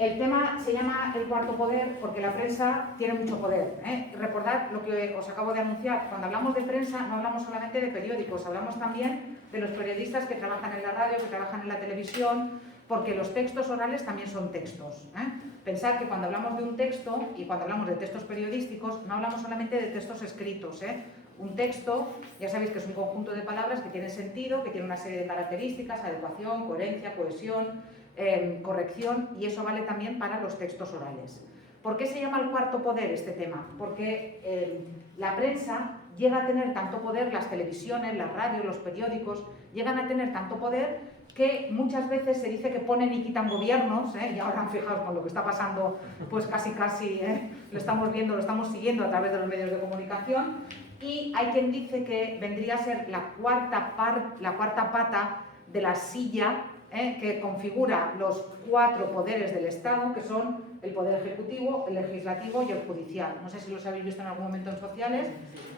El tema se llama el cuarto poder porque la prensa tiene mucho poder. Recordad lo que os acabo de anunciar. Cuando hablamos de prensa no hablamos solamente de periódicos, hablamos también de los periodistas que trabajan en la radio, que trabajan en la televisión, porque los textos orales también son textos. Pensad que cuando hablamos de un texto y cuando hablamos de textos periodísticos no hablamos solamente de textos escritos. Un texto, ya sabéis que es un conjunto de palabras que tiene sentido, que tiene una serie de características, adecuación, coherencia, cohesión, corrección, y eso vale también para los textos orales. ¿Por qué se llama el cuarto poder este tema? Porque la prensa llega a tener tanto poder, las televisiones, las radios, los periódicos, llegan a tener tanto poder que muchas veces se dice que ponen y quitan gobiernos, y ahora fijaos con lo que está pasando, pues casi lo estamos viendo, lo estamos siguiendo a través de los medios de comunicación, y hay quien dice que vendría a ser la cuarta pata de la silla que configura los 4 poderes del Estado, que son el poder ejecutivo, el legislativo y el judicial. No sé si los habéis visto en algún momento en sociales,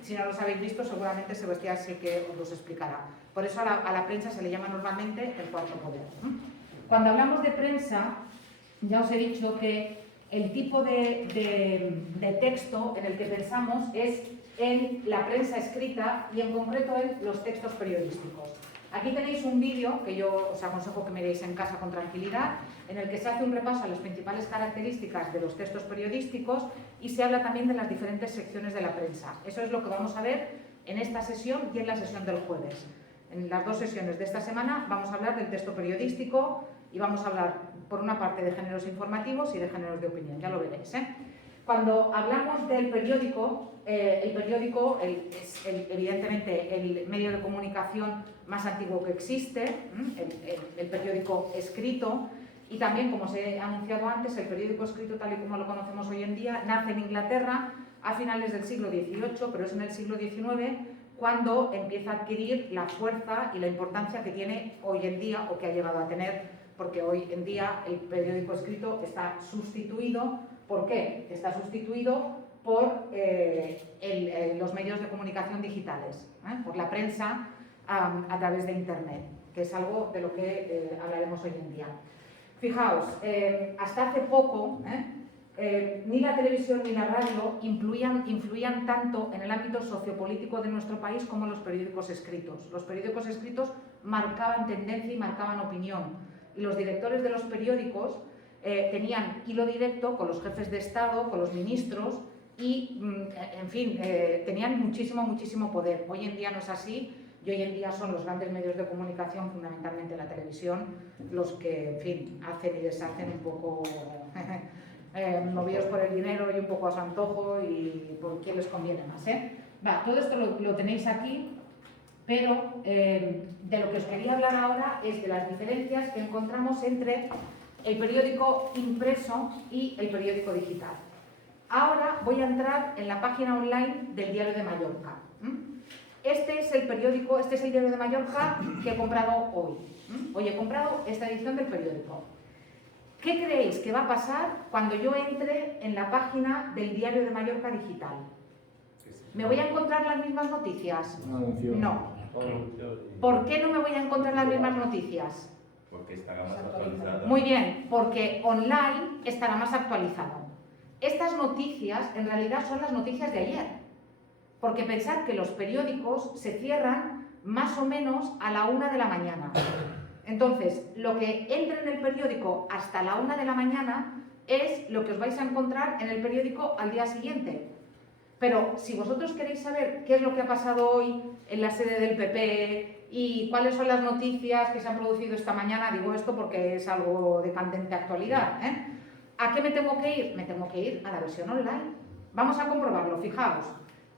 si no los habéis visto seguramente Sebastián sí que os los explicará. Por eso a la prensa se le llama normalmente el cuarto poder. Cuando hablamos de prensa, ya os he dicho que el tipo de texto en el que pensamos es en la prensa escrita y en concreto en los textos periodísticos. Aquí tenéis un vídeo que yo os aconsejo que miréis en casa con tranquilidad, en el que se hace un repaso a las principales características de los textos periodísticos y se habla también de las diferentes secciones de la prensa. Eso es lo que vamos a ver en esta sesión y en la sesión del jueves. En las 2 sesiones de esta semana vamos a hablar del texto periodístico y vamos a hablar, por una parte, de géneros informativos y de géneros de opinión. Ya lo veréis. Cuando hablamos del periódico, es evidentemente el medio de comunicación más antiguo que existe, el periódico escrito, y también, como os he anunciado antes, el periódico escrito tal y como lo conocemos hoy en día nace en Inglaterra a finales del siglo XVIII, pero es en el siglo XIX cuando empieza a adquirir la fuerza y la importancia que tiene hoy en día, o que ha llegado a tener, porque hoy en día el periódico escrito está sustituido. ¿Por qué? Está sustituido por los medios de comunicación digitales, por la prensa a través de Internet, que es algo de lo que hablaremos hoy en día. Fijaos, hasta hace poco ni la televisión ni la radio influían tanto en el ámbito sociopolítico de nuestro país como los periódicos escritos. Los periódicos escritos marcaban tendencia y marcaban opinión, y los directores de los periódicos tenían hilo directo con los jefes de Estado, con los ministros y, en fin, tenían muchísimo poder. Hoy en día no es así, y hoy en día son los grandes medios de comunicación, fundamentalmente la televisión, los que, en fin, hacen y deshacen un poco movidos por el dinero y un poco a su antojo y por quién les conviene más. Todo esto lo tenéis aquí, pero de lo que os quería hablar ahora es de las diferencias que encontramos entre el periódico impreso y el periódico digital. Ahora voy a entrar en la página online del Diario de Mallorca. Este es el Diario de Mallorca que he comprado hoy. Hoy he comprado esta edición del periódico. ¿Qué creéis que va a pasar cuando yo entre en la página del Diario de Mallorca digital? ¿Me voy a encontrar las mismas noticias? No. ¿Por qué no me voy a encontrar las mismas noticias? Porque estará más actualizada. Muy bien, porque online estará más actualizado. Estas noticias en realidad son las noticias de ayer, porque pensad que los periódicos se cierran más o menos a la 1 de la mañana. Entonces, lo que entra en el periódico hasta la 1 de la mañana es lo que os vais a encontrar en el periódico al día siguiente. Pero si vosotros queréis saber qué es lo que ha pasado hoy en la sede del PP y cuáles son las noticias que se han producido esta mañana, digo esto porque es algo de candente actualidad, ¿a qué me tengo que ir? Me tengo que ir a la versión online. Vamos a comprobarlo, fijaos.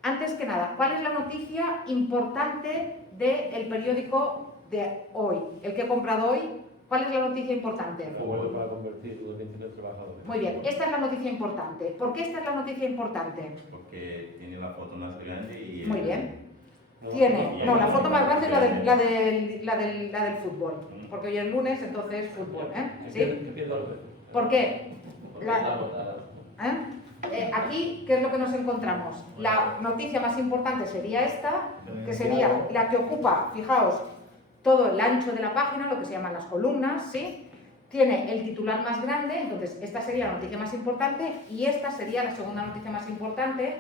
Antes que nada, ¿cuál es la noticia importante del periódico de hoy? El que he comprado hoy, ¿cuál es la noticia importante? Para convertir los 29 trabajadores. Muy bien, esta es la noticia importante. ¿Por qué esta es la noticia importante? Porque tiene la foto más grande y... Muy bien. La foto más grande es la del fútbol, porque hoy es lunes, entonces fútbol, ¿sí? ¿Por qué? Aquí, ¿qué es lo que nos encontramos? La noticia más importante sería esta, que sería la que ocupa, fijaos, todo el ancho de la página, lo que se llaman las columnas, ¿sí? tiene el titular más grande, entonces esta sería la noticia más importante y esta sería la segunda noticia más importante.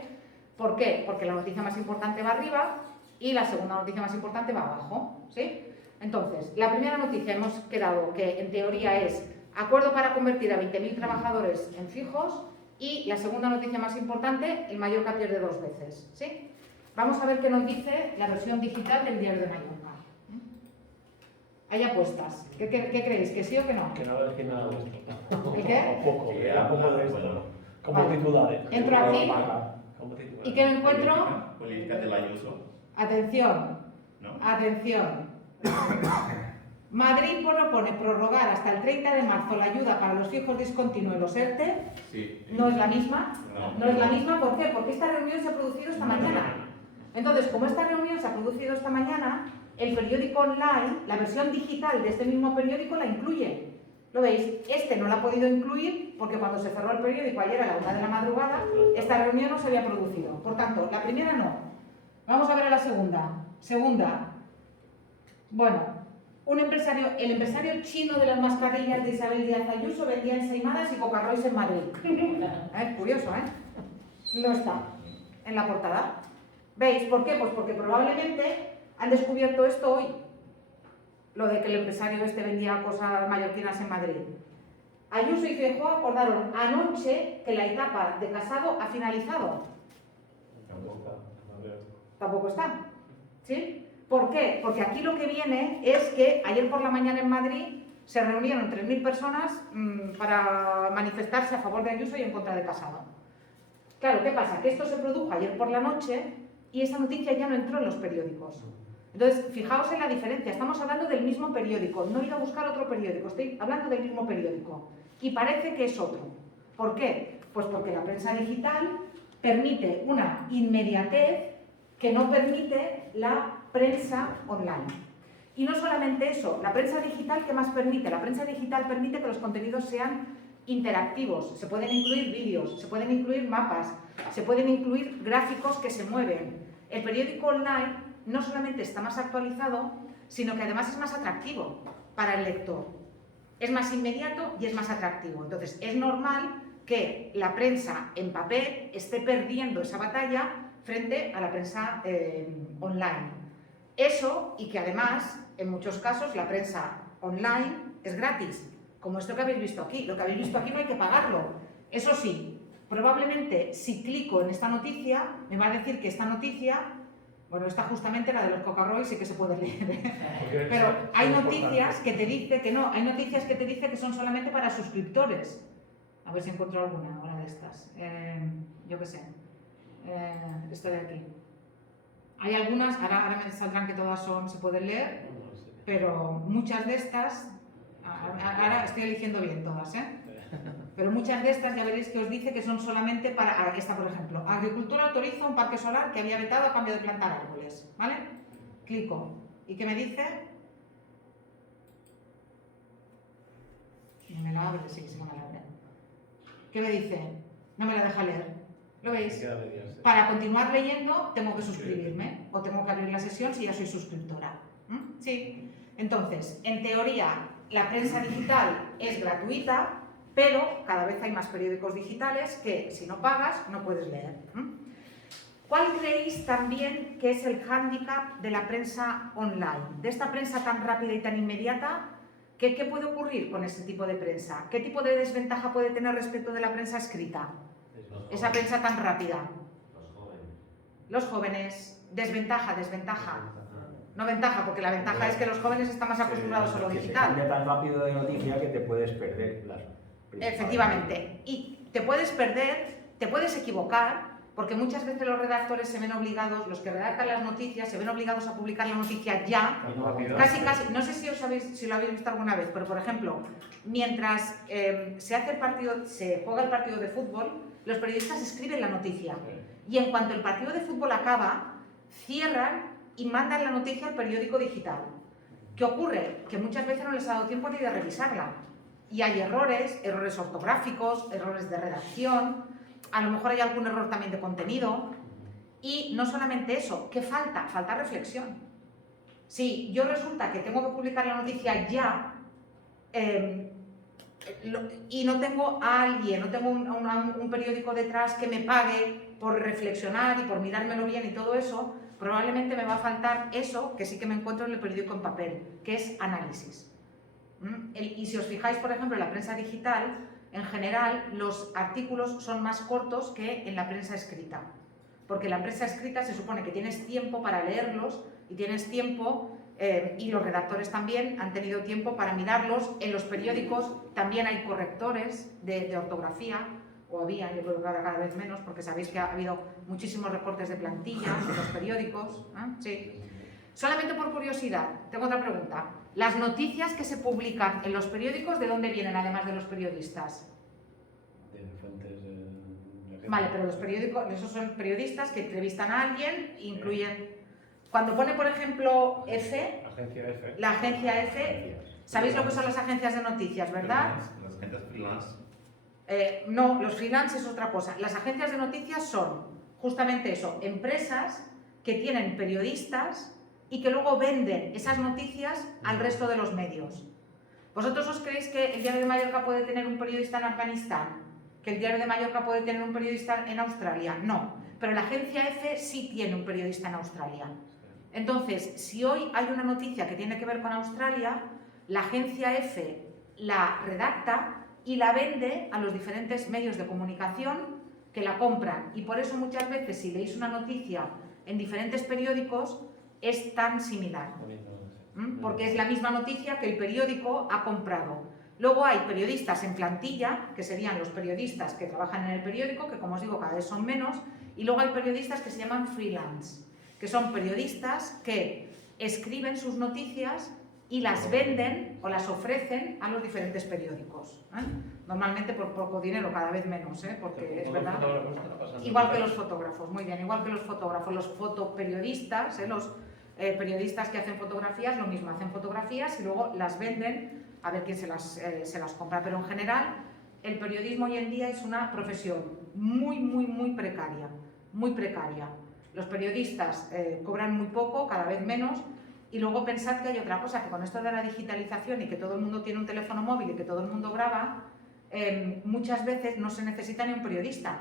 ¿Por qué? Porque la noticia más importante va arriba y la segunda noticia más importante va abajo, ¿sí? Entonces, la primera noticia hemos quedado que en teoría es acuerdo para convertir a 20.000 trabajadores en fijos y la segunda noticia más importante, el Mallorca pierde 2 veces, ¿sí? Vamos a ver qué nos dice la versión digital del diario de Mallorca. Hay apuestas. ¿Qué creéis? ¿Que sí o que no? Que no decir nada de esto. ¿El qué? O poco, Que un poco de esto. bueno. Como Vale. titulares. Entro aquí. Como titulares. ¿Y qué me encuentro? Política del Ayuso, Atención, ¿no? atención. Madrid propone prorrogar hasta el 30 de marzo la ayuda para los fijos discontinuos y los ERTE. Sí. ¿No es la misma? No. No es la misma, ¿por qué? Porque esta reunión se ha producido esta mañana. Entonces, como esta reunión se ha producido esta mañana, el periódico online, la versión digital de este mismo periódico la incluye. ¿Lo veis? Este no la ha podido incluir porque cuando se cerró el periódico ayer a la 1 de la madrugada, esta reunión no se había producido. Por tanto, la primera no. Vamos a ver a la segunda. Segunda. Bueno, el empresario chino de las mascarillas de Isabel Díaz Ayuso vendía ensaimadas y Coca-Cola en Madrid. Curioso, ¿eh? No está en la portada. ¿Veis? ¿Por qué? Pues porque probablemente han descubierto esto hoy. Lo de que el empresario este vendía cosas mallorquinas en Madrid. Ayuso y Feijóo acordaron anoche que la etapa de Casado ha finalizado. Tampoco está. ¿Sí? ¿Por qué? Porque aquí lo que viene es que ayer por la mañana en Madrid se reunieron 3.000 personas para manifestarse a favor de Ayuso y en contra de Casado. Claro, ¿qué pasa? Que esto se produjo ayer por la noche y esa noticia ya no entró en los periódicos. Entonces, fijaos en la diferencia, estamos hablando del mismo periódico, no ir a buscar otro periódico, estoy hablando del mismo periódico. Y parece que es otro. ¿Por qué? Pues porque la prensa digital permite una inmediatez que no permite la prensa online. Y no solamente eso, la prensa digital, ¿qué más permite? La prensa digital permite que los contenidos sean interactivos, se pueden incluir vídeos, se pueden incluir mapas, se pueden incluir gráficos que se mueven. El periódico online no solamente está más actualizado, sino que además es más atractivo para el lector. Es más inmediato y es más atractivo. Entonces, es normal que la prensa en papel esté perdiendo esa batalla frente a la prensa online. Eso, y que además, en muchos casos, la prensa online es gratis, como esto que habéis visto aquí. Lo que habéis visto aquí no hay que pagarlo. Eso sí, probablemente si clico en esta noticia, me va a decir que esta noticia, bueno, esta justamente la de los Coca-Cola sí que se puede leer, pero hay noticias que te dice que no, hay noticias que te dice que son solamente para suscriptores. A ver si encuentro alguna de estas. Yo qué sé. Esta de aquí. Hay algunas, ahora me saldrán que todas se pueden leer, pero muchas de estas, ahora estoy eligiendo bien todas, ¿eh? Pero muchas de estas ya veréis que os dice que son solamente para, esta por ejemplo, Agricultura autoriza un parque solar que había vetado a cambio de plantar árboles, ¿vale? Clico. ¿Y qué me dice? No me la abre, sí que me la abre. ¿Qué me dice? No me la deja leer. ¿Lo veis? Para continuar leyendo tengo que suscribirme o tengo que abrir la sesión si ya soy suscriptora. Sí. Entonces, en teoría, la prensa digital es gratuita, pero cada vez hay más periódicos digitales que si no pagas no puedes leer. ¿Cuál creéis también que es el hándicap de la prensa online? De esta prensa tan rápida y tan inmediata, ¿qué puede ocurrir con ese tipo de prensa? ¿Qué tipo de desventaja puede tener respecto de la prensa escrita? Esa prensa tan rápida. Los jóvenes. Desventaja. No ventaja, porque la ventaja es que los jóvenes están más acostumbrados a lo digital. Se cambia tan rápido de noticia que te puedes perder las principales. Efectivamente. Y te puedes perder, te puedes equivocar, porque muchas veces los redactores se ven obligados, los que redactan las noticias, se ven obligados a publicar la noticia ya. Casi, no sé si lo habéis visto alguna vez, pero por ejemplo, mientras se juega el partido de fútbol, los periodistas escriben la noticia. Y en cuanto el partido de fútbol acaba, cierran y mandan la noticia al periódico digital. ¿Qué ocurre? Que muchas veces no les ha dado tiempo ni de revisarla. Y hay errores ortográficos, errores de redacción, a lo mejor hay algún error también de contenido. Y no solamente eso, ¿qué falta? Falta reflexión. Si yo resulta que tengo que publicar la noticia ya, y no tengo a alguien, no tengo un periódico detrás que me pague por reflexionar y por mirármelo bien y todo eso, probablemente me va a faltar eso que sí que me encuentro en el periódico en papel, que es análisis. Y si os fijáis, por ejemplo, en la prensa digital, en general los artículos son más cortos que en la prensa escrita, porque en la prensa escrita se supone que tienes tiempo para leerlos y tienes tiempo, y los redactores también han tenido tiempo para mirarlos. En los periódicos también hay correctores de ortografía, o había, yo creo que ahora cada vez menos, porque sabéis que ha habido muchísimos recortes de plantilla en los periódicos. Sí. Solamente por curiosidad, tengo otra pregunta. Las noticias que se publican en los periódicos, ¿de dónde vienen además de los periodistas? De fuentes de... Vale, pero los periódicos, esos son periodistas que entrevistan a alguien, incluyen... Cuando pone, por ejemplo, F, Agencia F. la agencia F, ¿sabéis lo que son las agencias de noticias, verdad? Las agencias freelance. No, los freelance es otra cosa. Las agencias de noticias son justamente eso, empresas que tienen periodistas y que luego venden esas noticias al resto de los medios. ¿Vosotros os creéis que el Diario de Mallorca puede tener un periodista en Afganistán? ¿Que el Diario de Mallorca puede tener un periodista en Australia? No, pero la agencia F sí tiene un periodista en Australia. Entonces, si hoy hay una noticia que tiene que ver con Australia, la agencia F la redacta y la vende a los diferentes medios de comunicación que la compran. Y por eso muchas veces, si leéis una noticia en diferentes periódicos, es tan similar. Porque es la misma noticia que el periódico ha comprado. Luego hay periodistas en plantilla, que serían los periodistas que trabajan en el periódico, que como os digo cada vez son menos, y luego hay periodistas que se llaman freelance, que son periodistas que escriben sus noticias y las venden o las ofrecen a los diferentes periódicos. Normalmente por poco dinero, cada vez menos, porque es verdad. Igual que los fotógrafos, muy bien, igual que los fotógrafos, los fotoperiodistas, los periodistas que hacen fotografías, lo mismo, hacen fotografías y luego las venden a ver quién se las compra. Pero en general, el periodismo hoy en día es una profesión muy precaria, muy precaria. Los periodistas cobran muy poco, cada vez menos, y luego pensad que hay otra cosa, que con esto de la digitalización y que todo el mundo tiene un teléfono móvil y que todo el mundo graba, muchas veces no se necesita ni un periodista.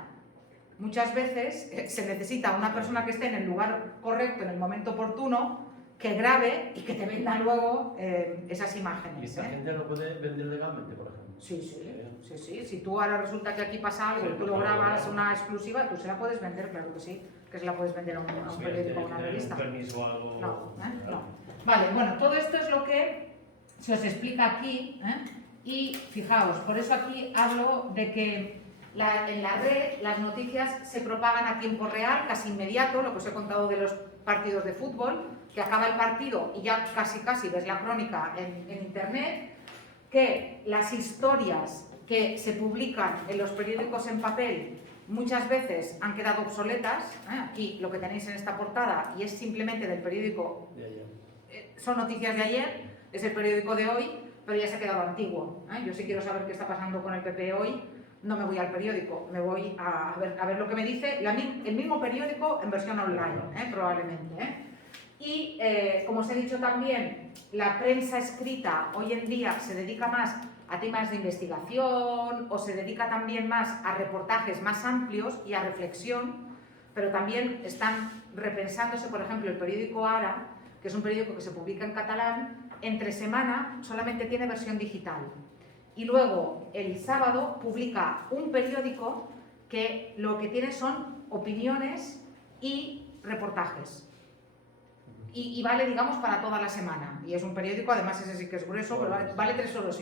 Muchas veces se necesita una persona que esté en el lugar correcto, en el momento oportuno, que grabe y que te venda luego esas imágenes. ¿Y esta gente lo puede vender legalmente, por ejemplo? Sí. Si tú ahora resulta que aquí pasa algo y tú lo grabas una exclusiva, tú se la puedes vender, claro que sí, que se la puedes vender a un periódico o a una revista. ¿Un permiso o algo? No. Vale, bueno, todo esto es lo que se os explica aquí, y fijaos, por eso aquí hablo de que en la red las noticias se propagan a tiempo real, casi inmediato, lo que os he contado de los partidos de fútbol, que acaba el partido y ya casi ves la crónica en internet, que las historias que se publican en los periódicos en papel muchas veces han quedado obsoletas. Aquí lo que tenéis en esta portada y es simplemente del periódico, son noticias de ayer, es el periódico de hoy, pero ya se ha quedado antiguo. Yo si quiero saber qué está pasando con el PP hoy, no me voy al periódico, me voy a ver lo que me dice el mismo periódico en versión online, probablemente. Y como os he dicho también, la prensa escrita hoy en día se dedica más a temas de investigación o se dedica también más a reportajes más amplios y a reflexión, pero también están repensándose, por ejemplo, el periódico Ara, que es un periódico que se publica en catalán, entre semana solamente tiene versión digital. Y luego, el sábado, publica un periódico que lo que tiene son opiniones y reportajes. Y vale, digamos, para toda la semana. Y es un periódico, además ese sí que es grueso, pero vale 3,5 euros.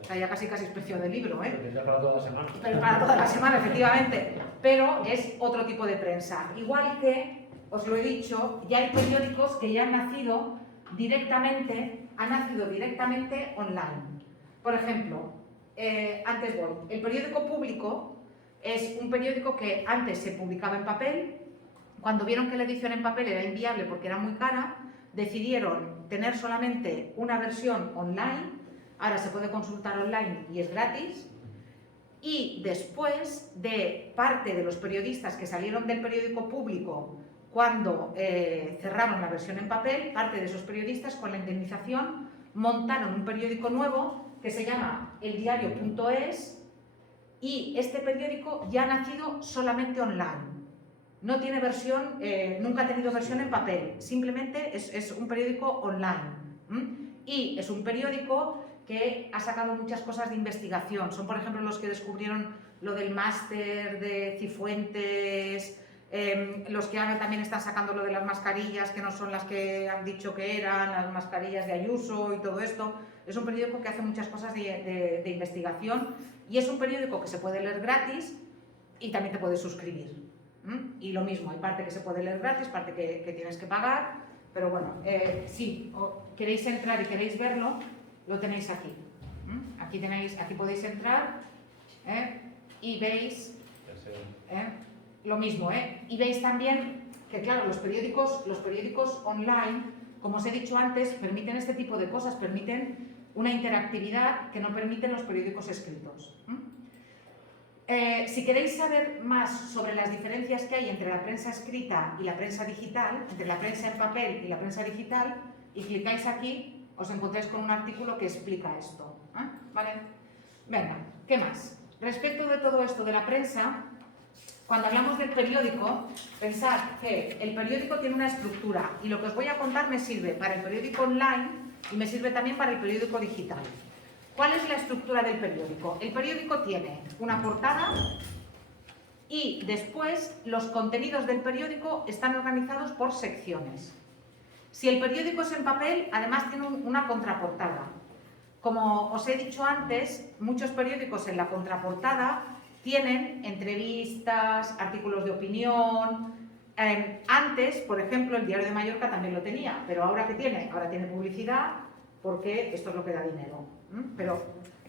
O sea, ya casi es precio del libro, Pero para toda la semana. Pero para toda la semana, efectivamente. Pero es otro tipo de prensa. Igual que, os lo he dicho, ya hay periódicos que ya han nacido directamente online. Por ejemplo, antes voy. El periódico Público es un periódico que antes se publicaba en papel. Cuando vieron que la edición en papel era inviable porque era muy cara, decidieron tener solamente una versión online. Ahora se puede consultar online y es gratis. Y después de parte de los periodistas que salieron del periódico Público cuando cerraron la versión en papel, parte de esos periodistas con la indemnización montaron un periódico nuevo que se llama eldiario.es, y este periódico ya ha nacido solamente online. No tiene versión, nunca ha tenido versión en papel, simplemente es un periódico online. Y es un periódico que ha sacado muchas cosas de investigación. Son, por ejemplo, los que descubrieron lo del máster de Cifuentes, los que ahora también están sacando lo de las mascarillas, que no son las que han dicho que eran, las mascarillas de Ayuso y todo esto. Es un periódico que hace muchas cosas de investigación, y es un periódico que se puede leer gratis y también te puedes suscribir. Y lo mismo, hay parte que se puede leer gratis, parte que tienes que pagar, pero bueno, si queréis entrar y queréis verlo, lo tenéis aquí. Aquí podéis entrar y veis lo mismo, y veis también que, claro, los periódicos online, como os he dicho antes, permiten este tipo de cosas, permiten una interactividad que no permiten los periódicos escritos. Si queréis saber más sobre las diferencias que hay entre la prensa escrita y la prensa digital, entre la prensa en papel y la prensa digital, y clicáis aquí, os encontráis con un artículo que explica esto. ¿Vale? Venga, ¿qué más? Respecto de todo esto de la prensa, cuando hablamos del periódico, pensad que el periódico tiene una estructura, y lo que os voy a contar me sirve para el periódico online y me sirve también para el periódico digital. ¿Cuál es la estructura del periódico? El periódico tiene una portada y después los contenidos del periódico están organizados por secciones. Si el periódico es en papel, además tiene una contraportada. Como os he dicho antes, muchos periódicos en la contraportada tienen entrevistas, artículos de opinión. Antes, por ejemplo, el Diario de Mallorca también lo tenía, pero ahora ¿qué tiene? Ahora tiene publicidad, porque esto es lo que da dinero. Pero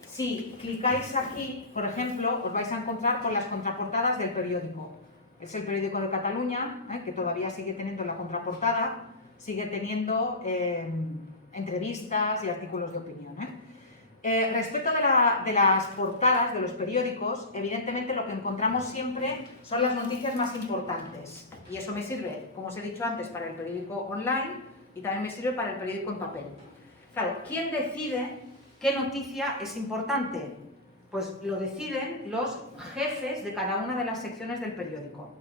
si clicáis aquí, por ejemplo, os vais a encontrar con las contraportadas del periódico. Es el periódico de Cataluña, que todavía sigue teniendo la contraportada, sigue teniendo entrevistas y artículos de opinión. Respecto de las portadas de los periódicos, evidentemente lo que encontramos siempre son las noticias más importantes. Y eso me sirve, como os he dicho antes, para el periódico online y también me sirve para el periódico en papel. Claro, ¿quién decide qué noticia es importante? Pues lo deciden los jefes de cada una de las secciones del periódico.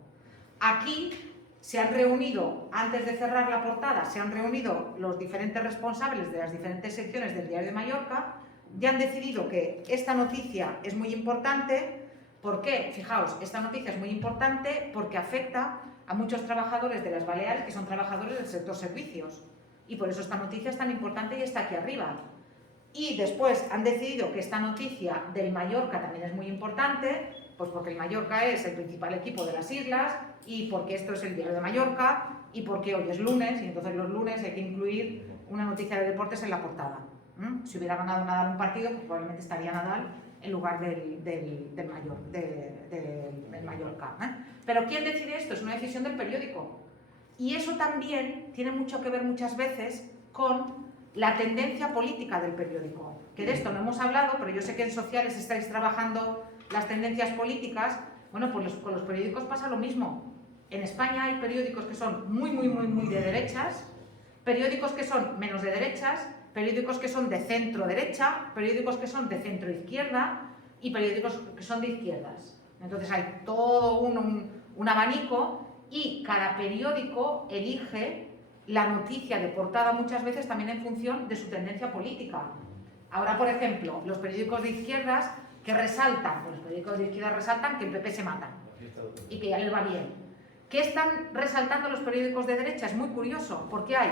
Aquí se han reunido, antes de cerrar la portada, se han reunido los diferentes responsables de las diferentes secciones del Diario de Mallorca y han decidido que esta noticia es muy importante. ¿Por qué? Fijaos, esta noticia es muy importante porque afecta a muchos trabajadores de las Baleares que son trabajadores del sector servicios. Y por eso esta noticia es tan importante y está aquí arriba. Y después han decidido que esta noticia del Mallorca también es muy importante, pues porque el Mallorca es el principal equipo de las islas y porque esto es el Diario de Mallorca y porque hoy es lunes y entonces los lunes hay que incluir una noticia de deportes en la portada. Si hubiera ganado Nadal un partido, pues probablemente estaría Nadal en lugar del Mallorca. Pero ¿quién decide esto? Es una decisión del periódico. Y eso también tiene mucho que ver muchas veces con la tendencia política del periódico. Que de esto no hemos hablado, pero yo sé que en sociales estáis trabajando las tendencias políticas. Bueno, pues con los periódicos pasa lo mismo. En España hay periódicos que son muy de derechas, periódicos que son menos de derechas, periódicos que son de centro-derecha, periódicos que son de centro-izquierda y periódicos que son de izquierdas. Entonces hay todo un abanico y cada periódico elige la noticia de portada muchas veces también en función de su tendencia política. Ahora, por ejemplo, los periódicos de izquierdas que resaltan, pues los periódicos de izquierdas resaltan que el PP se mata y que ya les va bien. ¿Qué están resaltando los periódicos de derecha? Es muy curioso, porque hay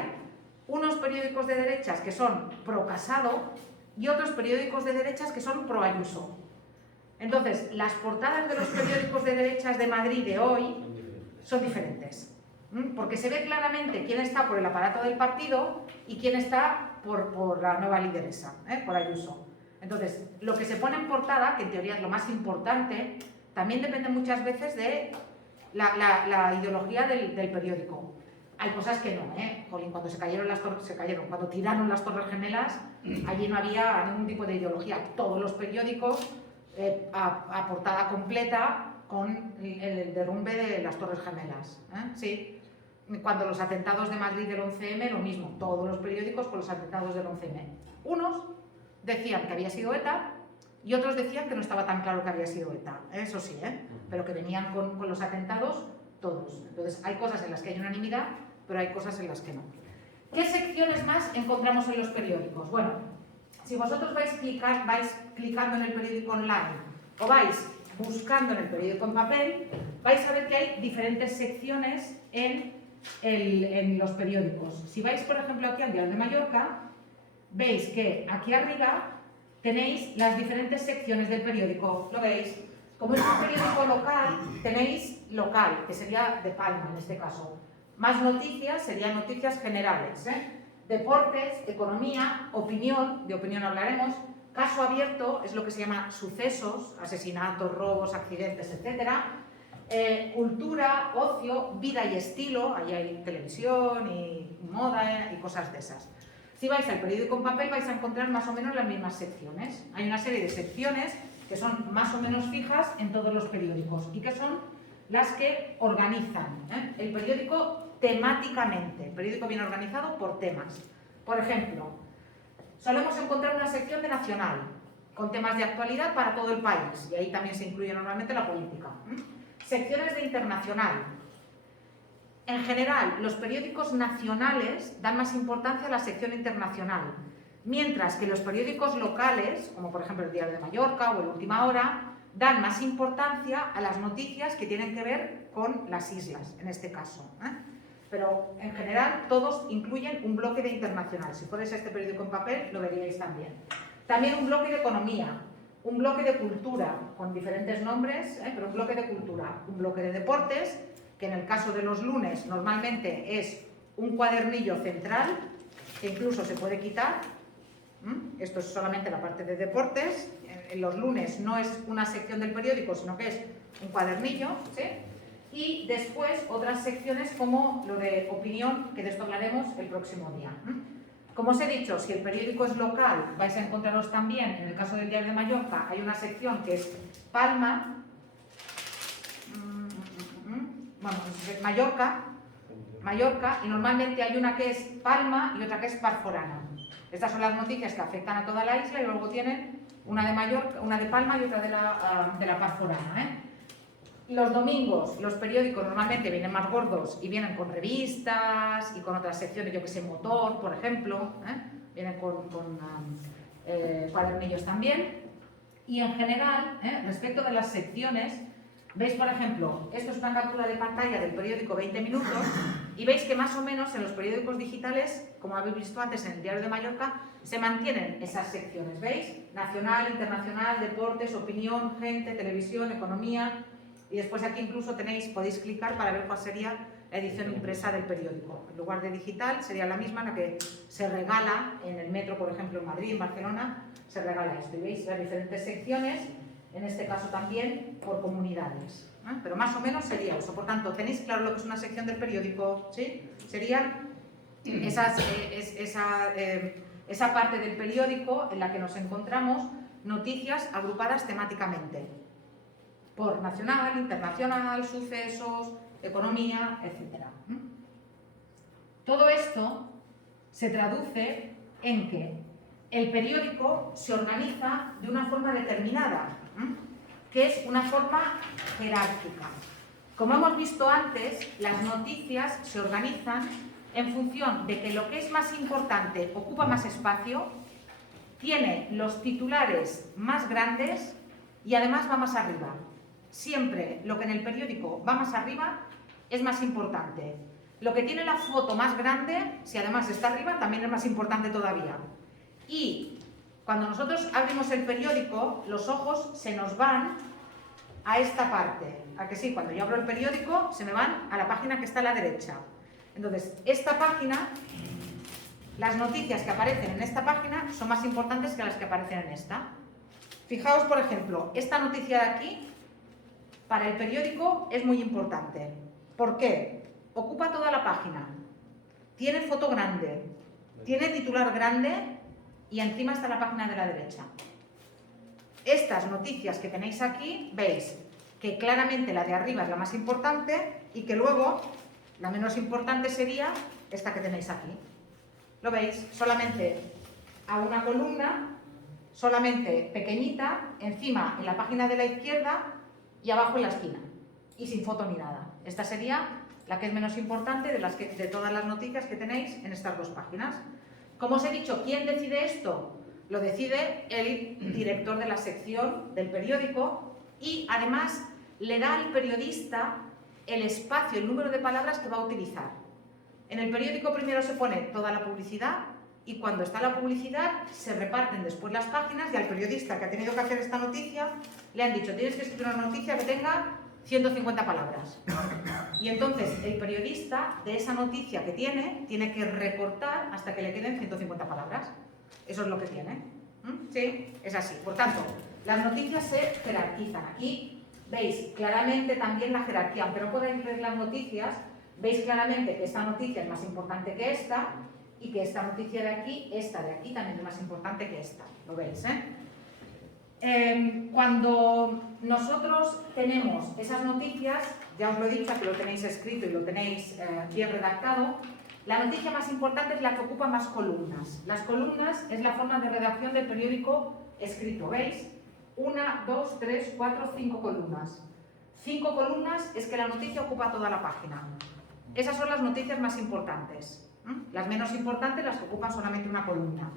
unos periódicos de derechas que son pro Casado y otros periódicos de derechas que son pro Ayuso. Entonces, las portadas de los periódicos de derechas de Madrid de hoy son diferentes, porque se ve claramente quién está por el aparato del partido y quién está por la nueva lideresa, por Ayuso. Entonces, lo que se pone en portada, que en teoría es lo más importante, también depende muchas veces de la ideología del periódico. Hay cosas que no, Jolín, cuando cuando tiraron las Torres Gemelas, allí no había ningún tipo de ideología. Todos los periódicos a portada completa con el derrumbe de las Torres Gemelas. Sí. Cuando los atentados de Madrid del 11M, lo mismo. Todos los periódicos con los atentados del 11M. Unos decían que había sido ETA y otros decían que no estaba tan claro que había sido ETA, eso sí, pero que venían con los atentados todos. Entonces hay cosas en las que hay unanimidad, pero hay cosas en las que no. ¿Qué secciones más encontramos en los periódicos? Bueno, si vosotros vais clicando en el periódico online o vais buscando en el periódico en papel, vais a ver que hay diferentes secciones en los periódicos. Si vais, por ejemplo, aquí al Diario de Mallorca, veis que aquí arriba tenéis las diferentes secciones del periódico. ¿Lo veis? Como es un periódico local, tenéis local, que sería de Palma en este caso. Más noticias serían noticias generales. Deportes, economía, opinión, de opinión hablaremos. Caso abierto es lo que se llama sucesos, asesinatos, robos, accidentes, etc. Cultura, ocio, vida y estilo, ahí hay televisión y moda y cosas de esas. Si vais al periódico en papel vais a encontrar más o menos las mismas secciones. Hay una serie de secciones que son más o menos fijas en todos los periódicos y que son las que organizan el periódico temáticamente. El periódico viene organizado por temas. Por ejemplo, solemos encontrar una sección de nacional, con temas de actualidad para todo el país, y ahí también se incluye normalmente la política. Secciones de internacional. En general, los periódicos nacionales dan más importancia a la sección internacional, mientras que los periódicos locales, como por ejemplo el Diario de Mallorca o el Última Hora, dan más importancia a las noticias que tienen que ver con las islas, en este caso. Pero en general todos incluyen un bloque de internacional. Si fuerais a este periódico en papel lo veríais también. También un bloque de economía, un bloque de cultura, con diferentes nombres, pero un bloque de cultura, un bloque de deportes, que en el caso de los lunes normalmente es un cuadernillo central, que incluso se puede quitar. Esto es solamente la parte de deportes. En los lunes no es una sección del periódico, sino que es un cuadernillo, ¿sí? Y después otras secciones como lo de opinión, que de esto hablaremos el próximo día. Como os he dicho, si el periódico es local, vais a encontraros también, en el caso del Diario de Mallorca, hay una sección que es Palma, Mallorca, y normalmente hay una que es Palma y otra que es Parforana. Estas son las noticias que afectan a toda la isla y luego tienen una de Mallorca, una de Palma y otra de la Parforana. Los domingos los periódicos normalmente vienen más gordos y vienen con revistas y con otras secciones, yo que sé, motor, por ejemplo, vienen con cuadernillos también. Y en general, respecto de las secciones, veis, por ejemplo, esto es una captura de pantalla del periódico 20 minutos y veis que más o menos en los periódicos digitales, como habéis visto antes en el Diario de Mallorca, se mantienen esas secciones, ¿veis? Nacional, internacional, deportes, opinión, gente, televisión, economía. Y después aquí incluso podéis clicar para ver cuál sería la edición impresa del periódico. En lugar de digital sería la misma en la que se regala en el metro, por ejemplo, en Madrid, en Barcelona, se regala esto. Y veis las diferentes secciones, en este caso también por comunidades. Pero más o menos sería eso. Por tanto, ¿tenéis claro lo que es una sección del periódico? ¿Sí? Serían esa parte del periódico en la que nos encontramos noticias agrupadas temáticamente. Por nacional, internacional, sucesos, economía, etc. Todo esto se traduce en que el periódico se organiza de una forma determinada, que es una forma jerárquica. Como hemos visto antes, las noticias se organizan en función de que lo que es más importante ocupa más espacio, tiene los titulares más grandes y además va más arriba. Siempre lo que en el periódico va más arriba es más importante. Lo que tiene la foto más grande, si además está arriba, también es más importante todavía. Y cuando nosotros abrimos el periódico, los ojos se nos van a esta parte. ¿A que sí? Cuando yo abro el periódico, se me van a la página que está a la derecha. Entonces, esta página, las noticias que aparecen en esta página son más importantes que las que aparecen en esta. Fijaos, por ejemplo, esta noticia de aquí, para el periódico es muy importante. ¿Por qué? Ocupa toda la página, tiene foto grande, tiene titular grande y encima está la página de la derecha. Estas noticias que tenéis aquí, veis que claramente la de arriba es la más importante y que luego la menos importante sería esta que tenéis aquí. ¿Lo veis? Solamente a una columna solamente pequeñita, encima en la página de la izquierda y abajo en la esquina, y sin foto ni nada. Esta sería la que es menos importante de todas las noticias que tenéis en estas dos páginas. Como os he dicho, ¿quién decide esto? Lo decide el director de la sección del periódico y además le da al periodista el espacio, el número de palabras que va a utilizar. En el periódico primero se pone toda la publicidad y cuando está la publicidad se reparten después las páginas y al periodista que ha tenido que hacer esta noticia le han dicho: tienes que escribir una noticia que tenga 150 palabras. Y entonces el periodista de esa noticia que tiene que recortar hasta que le queden 150 palabras. Eso es lo que tiene. Sí, es así. Por tanto, las noticias se jerarquizan. Aquí veis claramente también la jerarquía. Aunque no podáis ver las noticias, veis claramente que esta noticia es más importante que esta y que esta noticia de aquí, esta de aquí también es más importante que esta. Lo veis, ¿eh? Cuando nosotros tenemos esas noticias, ya os lo he dicho, que lo tenéis escrito y lo tenéis bien redactado, la noticia más importante es la que ocupa más columnas. Las columnas es la forma de redacción del periódico escrito, ¿veis? 1, 2, 3, 4, 5 columnas. 5 columnas es que la noticia ocupa toda la página. Esas son las noticias más importantes. Las menos importantes, las que ocupan solamente una columna.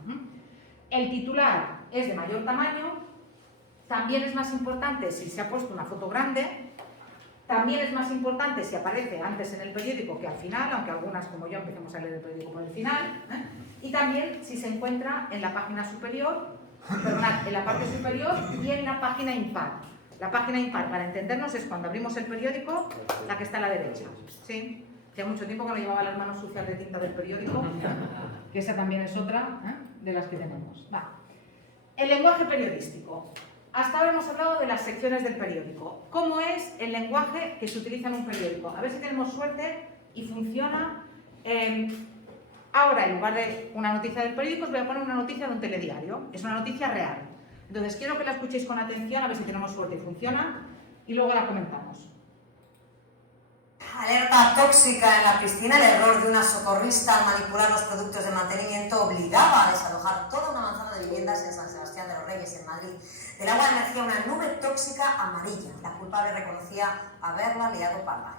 El titular es de mayor tamaño. También es más importante si se ha puesto una foto grande. También es más importante si aparece antes en el periódico que al final, aunque algunas, como yo, empecemos a leer el periódico por el final. Y también si se encuentra en la página superior, perdonad, en la parte superior y en la página impar. La página impar, para entendernos, es cuando abrimos el periódico, la que está a la derecha. ¿Sí? Hacía mucho tiempo que no llevaba las manos sucias de tinta del periódico, que esa también es otra de las que tenemos. Va. El lenguaje periodístico. Hasta ahora hemos hablado de las secciones del periódico. ¿Cómo es el lenguaje que se utiliza en un periódico? A ver si tenemos suerte y funciona. Ahora, en lugar de una noticia del periódico, os voy a poner una noticia de un telediario. Es una noticia real. Entonces, quiero que la escuchéis con atención, a ver si tenemos suerte y funciona, y luego la comentamos. Alerta tóxica en la piscina. El error de una socorrista al manipular los productos de mantenimiento obligaba a desalojar toda una manzana de viviendas en San Sebastián de los Reyes, en Madrid. Del agua emergía una nube tóxica amarilla. La culpable reconocía haberla liado parda.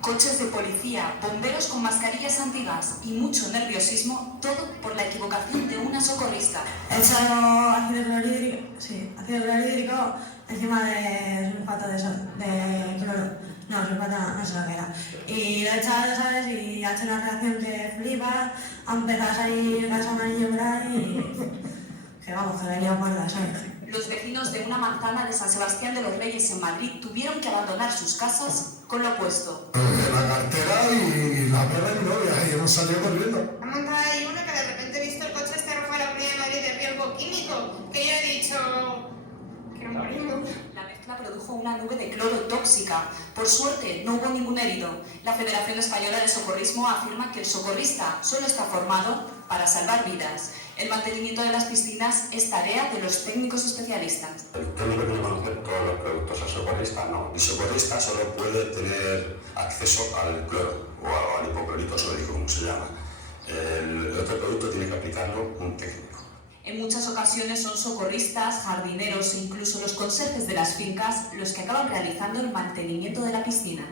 Coches de policía, bomberos con mascarillas antigas y mucho nerviosismo, todo por la equivocación de una socorrista. He echado ácido clorhídrico encima de sulfato de cloro. No, sulfato no sé lo que era. Y lo he echado, ¿sabes? Y ha hecho una reacción que flipa, ha empezado a salir gas amarillo por ahí que vamos, que venía parda, ¿sabes? Los vecinos de una manzana de San Sebastián de los Reyes en Madrid tuvieron que abandonar sus casas con lo opuesto. La cartera y la perra y mi novia, y hemos salido corriendo. Ha montado ahí una que de repente he visto el coche este Rafael Aprilia de Madrid de riesgo químico, que yo he dicho que nos morimos. La mezcla produjo una nube de cloro tóxica. Por suerte, no hubo ningún herido. La Federación Española de Socorrismo afirma que el socorrista solo está formado para salvar vidas. El mantenimiento de las piscinas es tarea de los técnicos especialistas. El técnico tiene que conocer todos los productos, el socorrista no. El socorrista solo puede tener acceso al cloro o al hipoclorito sódico, como se llama. El otro producto tiene que aplicarlo un técnico. En muchas ocasiones son socorristas, jardineros e incluso los conserjes de las fincas los que acaban realizando el mantenimiento de la piscina.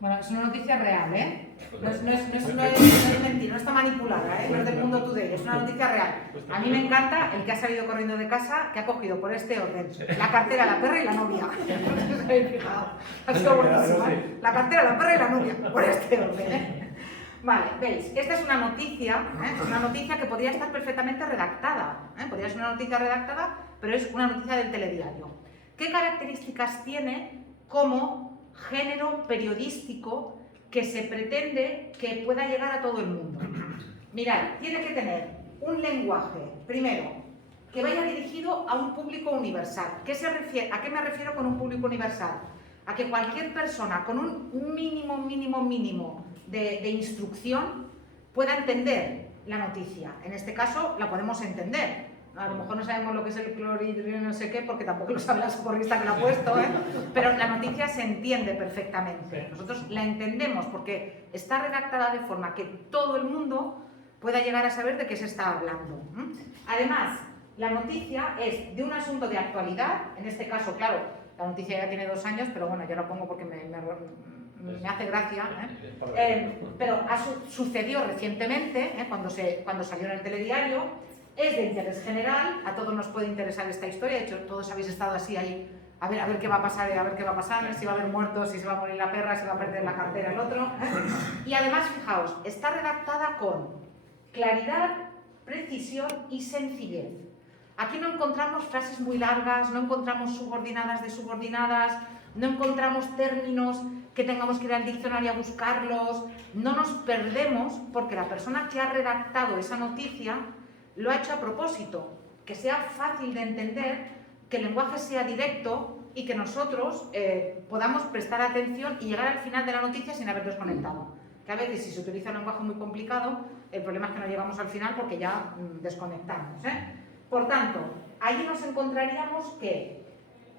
Bueno, es una noticia real, ¿eh? No es mentira, no está manipulada, ¿eh? No es del Mundo Today, es una noticia real. A mí me encanta el que ha salido corriendo de casa, que ha cogido por este orden la cartera, la perra y la novia. No sé si os habéis fijado. Ha sido buenísima, ¿eh? La cartera, la perra y la novia, por este orden, ¿eh? Vale, veis, esta es una noticia que podría estar perfectamente redactada, ¿eh? Podría ser una noticia redactada, pero es una noticia del telediario. ¿Qué características tiene como género periodístico que se pretende que pueda llegar a todo el mundo? Mirad, tiene que tener un lenguaje, primero, que vaya dirigido a un público universal. ¿A qué me refiero con un público universal? A que cualquier persona con un mínimo de instrucción pueda entender la noticia. En este caso, la podemos entender. A lo mejor no sabemos lo que es el clorhídrico, no sé qué, porque tampoco lo sabe la socorrista que lo ha puesto, ¿eh? Pero la noticia se entiende perfectamente. Nosotros la entendemos porque está redactada de forma que todo el mundo pueda llegar a saber de qué se está hablando. Además, la noticia es de un asunto de actualidad, en este caso, claro, la noticia ya tiene 2 años, pero bueno, yo la pongo porque me hace gracia, pero sucedió recientemente, cuando salió en el telediario, es de interés general, a todos nos puede interesar esta historia, de hecho todos habéis estado así ahí, a ver qué va a pasar, si va a haber muertos, si se va a morir la perra, si va a perder la cartera el otro, y además, fijaos, está redactada con claridad, precisión y sencillez. Aquí no encontramos frases muy largas, no encontramos subordinadas de subordinadas, no encontramos términos que tengamos que ir al diccionario a buscarlos, no nos perdemos porque la persona que ha redactado esa noticia lo ha hecho a propósito, que sea fácil de entender, que el lenguaje sea directo y que nosotros podamos prestar atención y llegar al final de la noticia sin haber desconectado. Que a veces si se utiliza un lenguaje muy complicado, el problema es que no llegamos al final porque ya desconectamos. Por tanto, allí nos encontraríamos que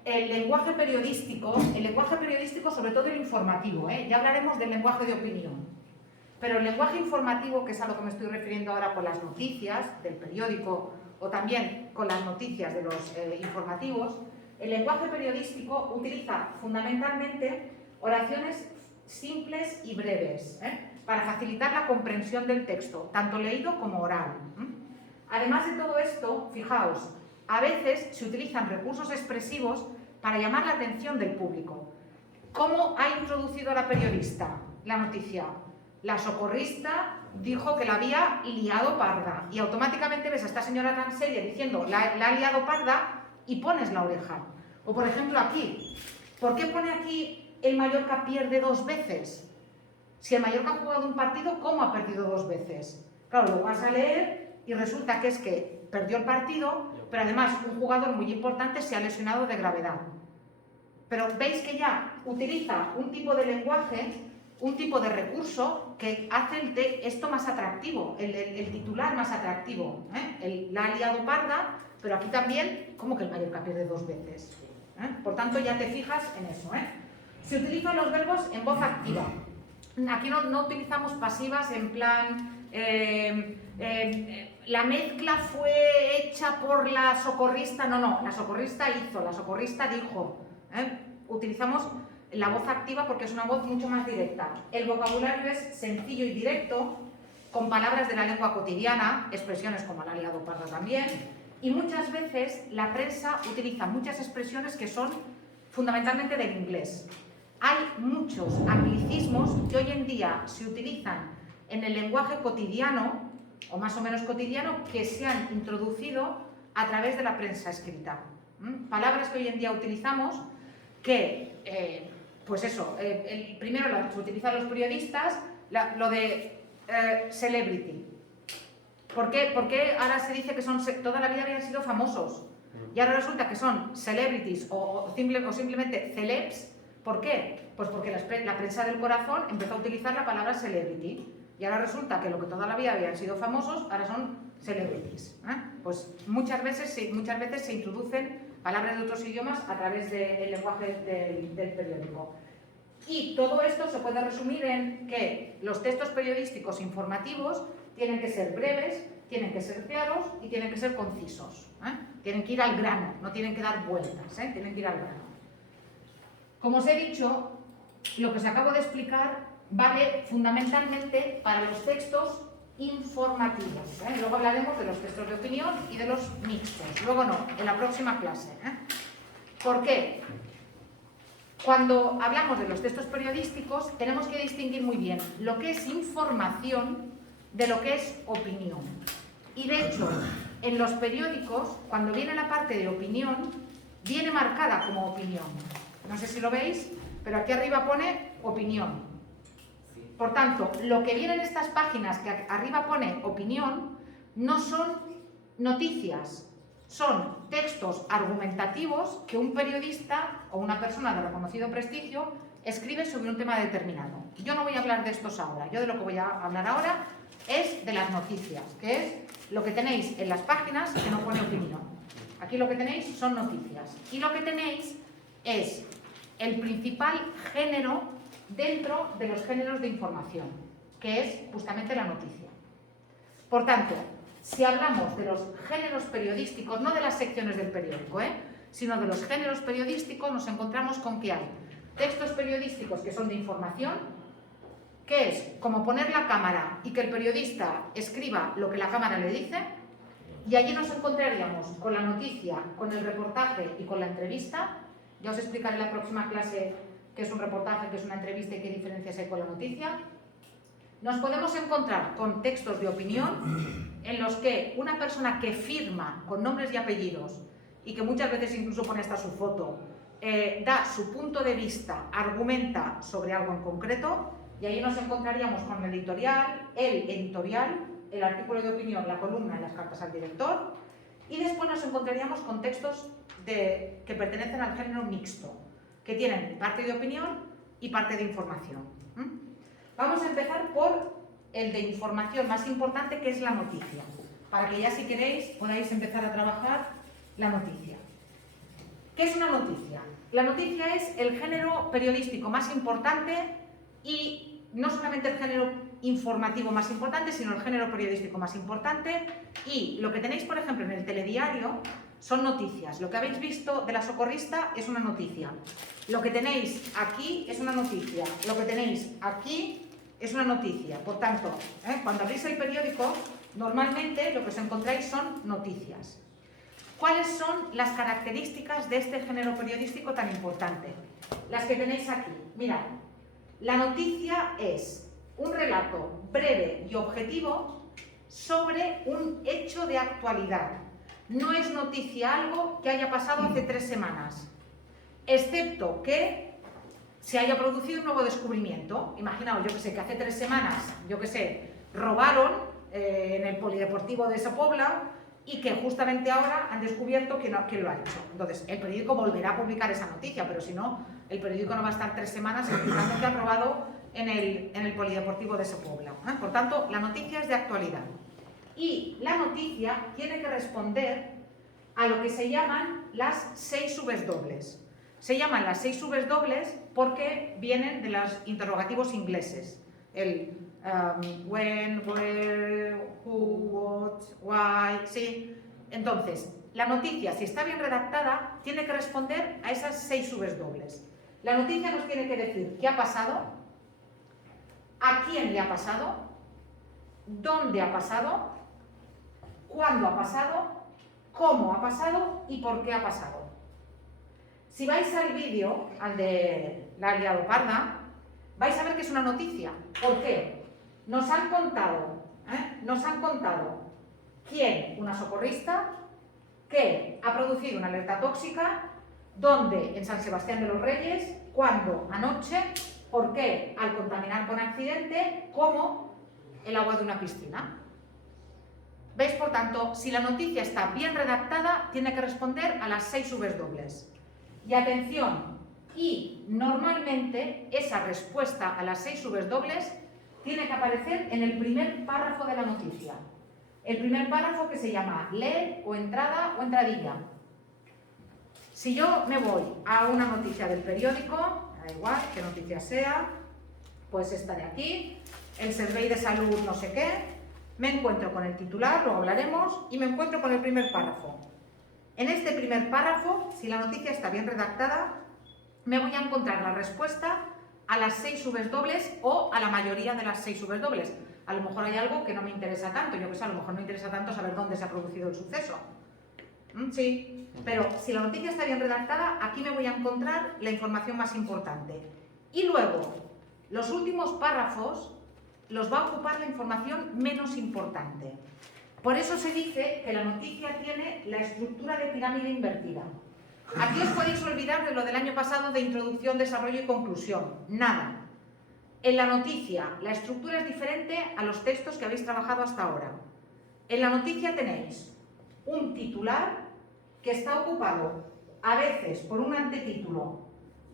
el lenguaje periodístico sobre todo el informativo, ya hablaremos del lenguaje de opinión, pero el lenguaje informativo, que es a lo que me estoy refiriendo ahora con las noticias del periódico o también con las noticias de los informativos, el lenguaje periodístico utiliza fundamentalmente oraciones simples y breves, para facilitar la comprensión del texto, tanto leído como oral. Además de todo esto, fijaos, a veces se utilizan recursos expresivos para llamar la atención del público. ¿Cómo ha introducido la periodista la noticia? La socorrista dijo que la había liado parda y automáticamente ves a esta señora tan seria diciendo la ha liado parda y pones la oreja. O por ejemplo aquí, ¿por qué pone aquí el Mallorca pierde 2 veces? Si el Mallorca ha jugado un partido, ¿cómo ha perdido 2 veces? Claro, lo vas a leer y resulta que es que perdió el partido, pero además un jugador muy importante se ha lesionado de gravedad. Pero veis que ya utiliza un tipo de lenguaje, un tipo de recurso que hace esto más atractivo, el titular más atractivo. La ha liado parda, pero aquí también, ¿cómo que el Mallorca pierde 2 veces? Por tanto, ya te fijas en eso. Se utilizan los verbos en voz activa. Aquí no utilizamos pasivas en plan... la mezcla fue hecha por la socorrista, no, la socorrista hizo, la socorrista dijo. Utilizamos la voz activa porque es una voz mucho más directa. El vocabulario es sencillo y directo, con palabras de la lengua cotidiana, expresiones como la ha liado parda también, y muchas veces la prensa utiliza muchas expresiones que son fundamentalmente del inglés. Hay muchos anglicismos que hoy en día se utilizan en el lenguaje cotidiano, o más o menos cotidiano, que se han introducido a través de la prensa escrita. Palabras que hoy en día utilizamos que, pues eso, primero se utilizan los periodistas, lo de celebrity. ¿Por qué ahora se dice que toda la vida habían sido famosos? Y ahora resulta que son celebrities o simplemente celebs. ¿Por qué? Pues porque la prensa del corazón empezó a utilizar la palabra celebrity. Y ahora resulta que lo que toda la vida habían sido famosos, ahora son celebrities. Pues muchas veces se introducen palabras de otros idiomas a través del lenguaje del periódico. Y todo esto se puede resumir en que los textos periodísticos informativos tienen que ser breves, tienen que ser claros y tienen que ser concisos. Tienen que ir al grano, no tienen que dar vueltas, tienen que ir al grano. Como os he dicho, lo que os acabo de explicar vale fundamentalmente para los textos informativos. Luego hablaremos de los textos de opinión y de los mixtos. Luego no, en la próxima clase. ¿Por qué? Cuando hablamos de los textos periodísticos tenemos que distinguir muy bien lo que es información de lo que es opinión. Y de hecho, en los periódicos, cuando viene la parte de opinión, viene marcada como opinión. No sé si lo veis, pero aquí arriba pone opinión. Por tanto, lo que viene en estas páginas que arriba pone opinión no son noticias, son textos argumentativos que un periodista o una persona de reconocido prestigio escribe sobre un tema determinado. Yo no voy a hablar de estos ahora, yo de lo que voy a hablar ahora es de las noticias, que es lo que tenéis en las páginas que no pone opinión. Aquí lo que tenéis son noticias y lo que tenéis es el principal género dentro de los géneros de información, que es justamente la noticia. Por tanto, si hablamos de los géneros periodísticos, no de las secciones del periódico, sino de los géneros periodísticos, nos encontramos con que hay textos periodísticos que son de información, que es como poner la cámara y que el periodista escriba lo que la cámara le dice, y allí nos encontraríamos con la noticia, con el reportaje y con la entrevista. Ya os explicaré en la próxima clase qué es un reportaje, qué es una entrevista y qué diferencias hay con la noticia. Nos podemos encontrar con textos de opinión en los que una persona que firma con nombres y apellidos y que muchas veces incluso pone hasta su foto, da su punto de vista, argumenta sobre algo en concreto, y ahí nos encontraríamos con el editorial, el artículo de opinión, la columna y las cartas al director, y después nos encontraríamos con textos que pertenecen al género mixto, que tienen parte de opinión y parte de información. Vamos a empezar por el de información más importante, que es la noticia, para que ya, si queréis, podáis empezar a trabajar la noticia. ¿Qué es una noticia? La noticia es el género periodístico más importante, y no solamente el género informativo más importante, sino el género periodístico más importante. Y lo que tenéis, por ejemplo, en el telediario son noticias. Lo que habéis visto de La Socorrista es una noticia. Lo que tenéis aquí es una noticia. Lo que tenéis aquí es una noticia. Por tanto, cuando abrís el periódico, normalmente lo que os encontráis son noticias. ¿Cuáles son las características de este género periodístico tan importante? Las que tenéis aquí. Mirad, la noticia es un relato breve y objetivo sobre un hecho de actualidad. No es noticia algo que haya pasado hace 3 semanas, excepto que se haya producido un nuevo descubrimiento. Imaginaos, yo que sé, que hace 3 semanas, robaron en el polideportivo de esa Pobla, y que justamente ahora han descubierto quién lo ha hecho. Entonces, el periódico volverá a publicar esa noticia, pero si no, el periódico no va a estar 3 semanas explicando que han robado en el polideportivo de esa Pobla. Por tanto, la noticia es de actualidad. Y la noticia tiene que responder a lo que se llaman las 6 subesdobles. Se llaman las 6 subesdobles porque vienen de los interrogativos ingleses. El when, where, who, what, why, ¿sí? Entonces, la noticia, si está bien redactada, tiene que responder a esas 6 subesdobles. La noticia nos tiene que decir qué ha pasado, a quién le ha pasado, dónde ha pasado, cuándo ha pasado, cómo ha pasado y por qué ha pasado. Si vais al vídeo, al de La ha liado parda, vais a ver que es una noticia. ¿Por qué? Nos han contado quién, una socorrista, que ha producido una alerta tóxica, dónde, en San Sebastián de los Reyes, cuándo, anoche, por qué, al contaminar con accidente, cómo, el agua de una piscina. ¿Veis? Por tanto, si la noticia está bien redactada, tiene que responder a las 6 subesdobles. Y atención, y normalmente esa respuesta a las 6 subesdobles tiene que aparecer en el primer párrafo de la noticia. El primer párrafo, que se llama leer o entrada o entradilla. Si yo me voy a una noticia del periódico, da igual qué noticia sea, pues esta de aquí, el Servei de Salud no sé qué, me encuentro con el titular, luego hablaremos, y me encuentro con el primer párrafo. En este primer párrafo, si la noticia está bien redactada, me voy a encontrar la respuesta a las 6 subesdobles o a la mayoría de las 6 subesdobles. A lo mejor hay algo que no me interesa tanto, yo que sé, a lo mejor no me interesa tanto saber dónde se ha producido el suceso. Sí, pero si la noticia está bien redactada, aquí me voy a encontrar la información más importante. Y luego, los últimos párrafos los va a ocupar la información menos importante. Por eso se dice que la noticia tiene la estructura de pirámide invertida. Aquí os podéis olvidar de lo del año pasado de introducción, desarrollo y conclusión. Nada. En la noticia, la estructura es diferente a los textos que habéis trabajado hasta ahora. En la noticia tenéis un titular que está ocupado a veces por un antetítulo,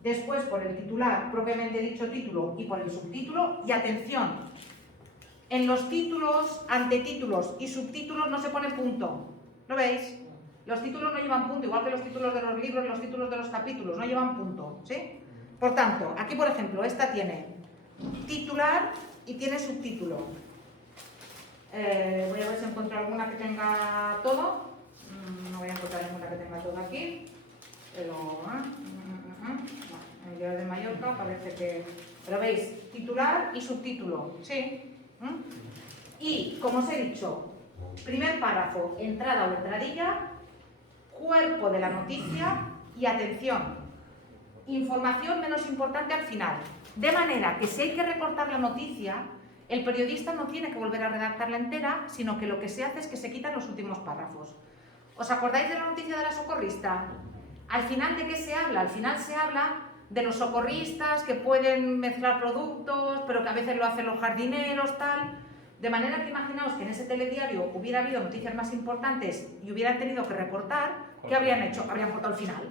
después por el titular, propiamente dicho título, y por el subtítulo. Y atención, en los títulos, antetítulos y subtítulos no se pone punto. ¿Lo veis? Los títulos no llevan punto, igual que los títulos de los libros, los títulos de los capítulos, no llevan punto, ¿sí? Por tanto, aquí, por ejemplo, esta tiene titular y tiene subtítulo. Voy a ver si encuentro alguna que tenga todo. No voy a encontrar ninguna que tenga todo aquí. Pero, en el diario de Mallorca parece que... Pero veis, titular y subtítulo, ¿sí? Y, como os he dicho, primer párrafo, entrada o entradilla, cuerpo de la noticia y atención, información menos importante al final. De manera que si hay que recortar la noticia, el periodista no tiene que volver a redactarla entera, sino que lo que se hace es que se quitan los últimos párrafos. ¿Os acordáis de la noticia de la socorrista? Al final, ¿de qué se habla? Al final se habla de los socorristas que pueden mezclar productos, pero que a veces lo hacen los jardineros, tal. De manera que imaginaos que en ese telediario hubiera habido noticias más importantes y hubieran tenido que recortar, ¿qué habrían hecho? Habrían cortado el final.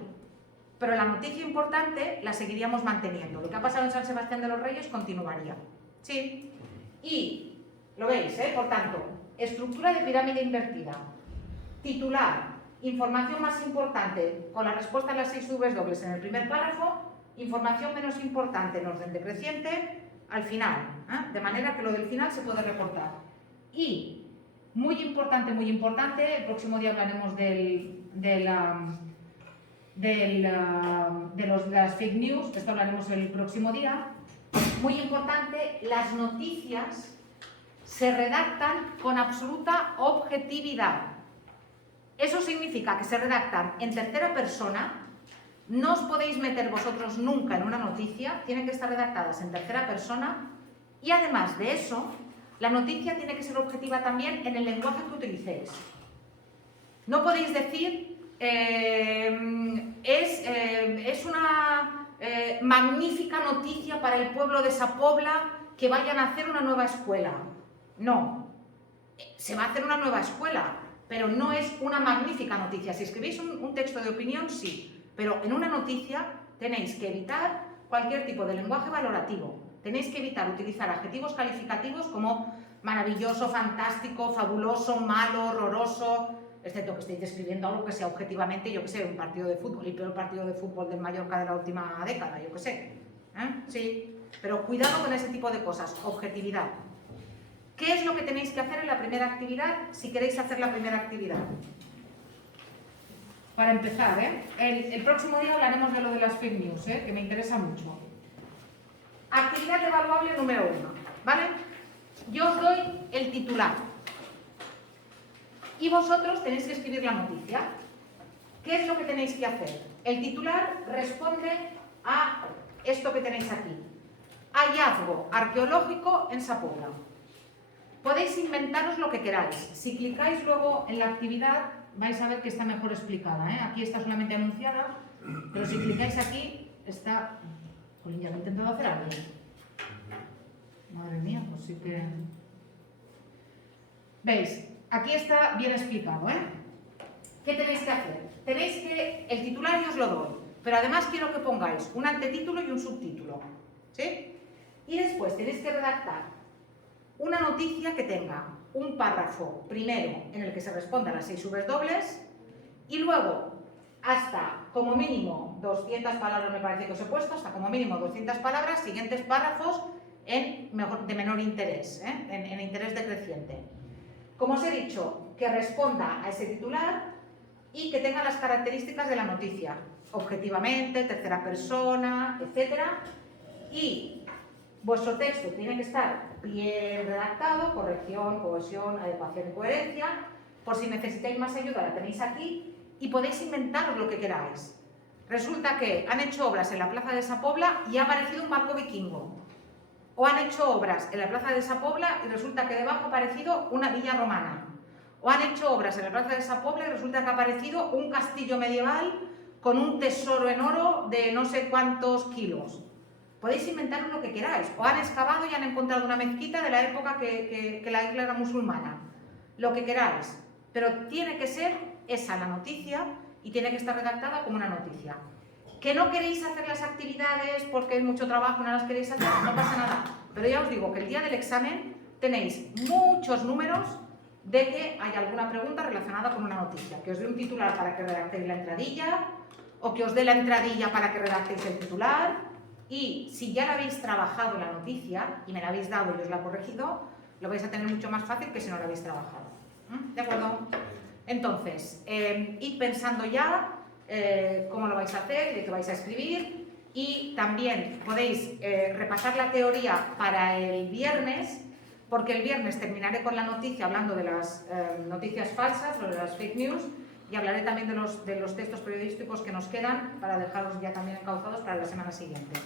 Pero la noticia importante la seguiríamos manteniendo. Lo que ha pasado en San Sebastián de los Reyes continuaría. ¿Sí? Y, lo veis, por tanto, estructura de pirámide invertida. Titular, información más importante con la respuesta a las 6 W en el primer párrafo, información menos importante en orden decreciente al final, de manera que lo del final se puede recortar. Y, muy importante, el próximo día hablaremos de las fake news, esto hablaremos el próximo día. Muy importante, las noticias se redactan con absoluta objetividad. Eso significa que se redactan en tercera persona. No os podéis meter vosotros nunca en una noticia, tienen que estar redactadas en tercera persona y además de eso, la noticia tiene que ser objetiva también en el lenguaje que utilicéis. No podéis decir, es una magnífica noticia para el pueblo de Sa Pobla que vayan a hacer una nueva escuela. No, se va a hacer una nueva escuela, pero no es una magnífica noticia. Si escribís un texto de opinión, sí. Pero en una noticia tenéis que evitar cualquier tipo de lenguaje valorativo. Tenéis que evitar utilizar adjetivos calificativos como maravilloso, fantástico, fabuloso, malo, horroroso, excepto que estéis describiendo algo que sea objetivamente, yo que sé, un partido de fútbol, el peor partido de fútbol del Mallorca de la última década, yo que sé. Sí, pero cuidado con ese tipo de cosas, objetividad. ¿Qué es lo que tenéis que hacer en la primera actividad si queréis hacer la primera actividad? Para empezar, el próximo día hablaremos de lo de las fake news, que me interesa mucho. Actividad evaluable número 1, ¿vale? Yo os doy el titular y vosotros tenéis que escribir la noticia. ¿Qué es lo que tenéis que hacer? El titular responde a esto que tenéis aquí. Hallazgo arqueológico en Sa Pobla. Podéis inventaros lo que queráis. Si clicáis luego en la actividad, vais a ver que está mejor explicada. Aquí está solamente anunciada, pero si clicáis aquí, está... Jolín, ya lo he intentado hacer algo. Madre mía, pues sí que... ¿Veis? Aquí está bien explicado, ¿Qué tenéis que hacer? Tenéis que... El titular yo os lo doy, pero además quiero que pongáis un antetítulo y un subtítulo, ¿sí? Y después tenéis que redactar una noticia que tenga un párrafo primero en el que se responda a las 6 W y luego hasta como mínimo 200 palabras, me parece que os he puesto, hasta como mínimo 200 palabras, siguientes párrafos de menor interés, en interés decreciente. Como os he dicho, que responda a ese titular y que tenga las características de la noticia, objetivamente, tercera persona, etc. Y vuestro texto tiene que estar bien redactado, corrección, cohesión, adecuación y coherencia. Por si necesitáis más ayuda, la tenéis aquí y podéis inventaros lo que queráis. Resulta que han hecho obras en la plaza de Sa Pobla y ha aparecido un barco vikingo. O han hecho obras en la plaza de Sa Pobla y resulta que debajo ha aparecido una villa romana. O han hecho obras en la plaza de Sa Pobla y resulta que ha aparecido un castillo medieval con un tesoro en oro de no sé cuántos kilos. Podéis inventaros lo que queráis. O han excavado y han encontrado una mezquita de la época que la isla era musulmana. Lo que queráis. Pero tiene que ser esa la noticia y tiene que estar redactada como una noticia. ¿Que no queréis hacer las actividades porque es mucho trabajo y no las queréis hacer? No pasa nada. Pero ya os digo que el día del examen tenéis muchos números de que hay alguna pregunta relacionada con una noticia. Que os dé un titular para que redactéis la entradilla, o que os dé la entradilla para que redactéis el titular. Y si ya la habéis trabajado la noticia y me la habéis dado y os la he corregido, lo vais a tener mucho más fácil que si no lo habéis trabajado. ¿De acuerdo? Entonces, id pensando ya cómo lo vais a hacer y de qué vais a escribir, y también podéis repasar la teoría para el viernes, porque el viernes terminaré con la noticia hablando de las noticias falsas o de las fake news, y hablaré también de los textos periodísticos que nos quedan para dejaros ya también encauzados para la semana siguiente.